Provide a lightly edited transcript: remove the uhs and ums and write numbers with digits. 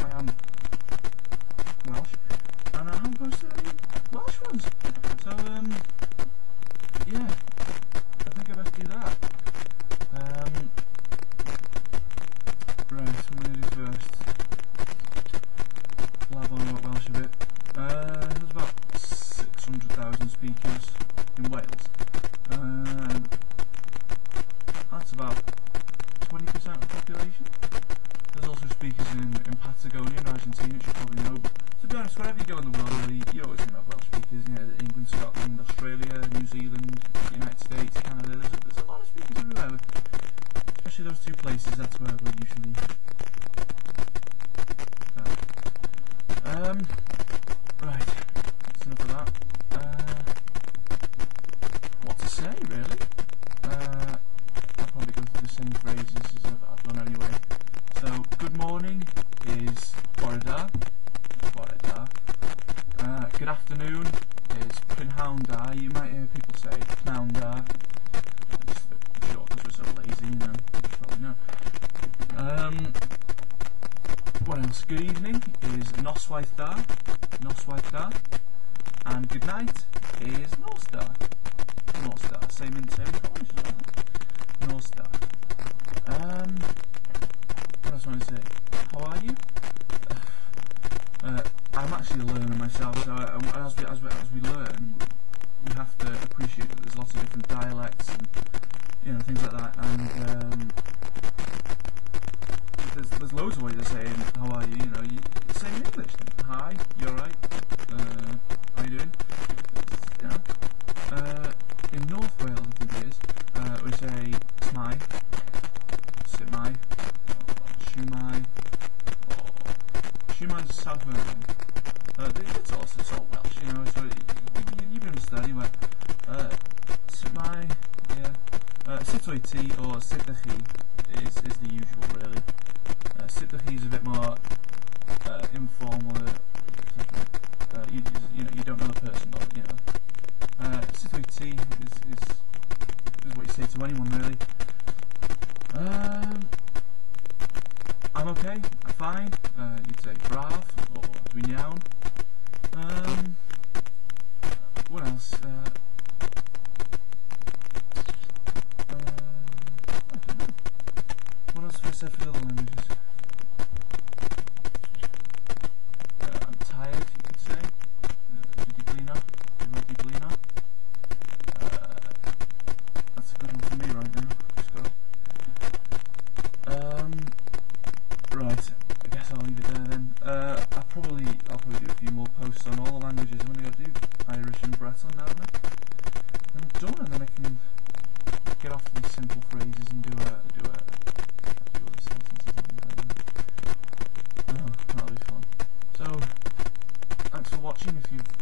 I am Welsh, and I haven't posted any Welsh ones. So, yeah, I think I best do that. Right, what I'm going to do first, lab on about Welsh a bit. There's about 600,000 speakers in Wales. That's about 20% of the population. There's also speakers in Patagonia and Argentina, which you probably know. But to be honest, wherever you go in the world, really, you always have Welsh speakers. You know, England, Scotland, Australia, New Zealand, the United States, Canada. There's a lot of speakers everywhere. Especially those two places. That's where we're usually. Right. That's enough of that. What to say, really? I'll probably go through the same phrases as I've done anyway. So, good morning is Borada. Good afternoon is Prynhawn. You might hear people say Pnawn da. Just a bit short because we're so lazy, you know. You probably know. What else? Good evening is Noswaith da. And good night is Norsda. Same in Cornish as well. Norsda. What else do I want to say? How are you? I'm actually a learner myself, so as we learn, we have to appreciate that there's lots of different dialects and, you know, things like that. And there's loads of ways of saying how are you. You know, you say in English. Hi, you alright? How you doing? You know. In North Wales, I think it is, we say smai, sitmai, shumai, or shumai's a South Wales thing. It's all Welsh, you know, so you can understand anyway. Sitmai, yeah. Sitoiti or sitdachi is the usual, really. Sitdachi is a bit more informal. You don't know the person, but you know. Sitoiti is what you say to anyone, really. I'm okay, I'm fine. You'd say braf or dwi'n iawn. What else? I don't know. What else have I said for the other languages? I'm tired, you could say. That's a good one for me right now. Right, I guess I'll leave it there then. I'll probably do a few more posts on all the languages. I'm only got to do Irish and Breton now, and I'm done, and then I can get off these simple phrases and do other sentences and things like that. Oh, that'll be fun. So, thanks for watching. If you've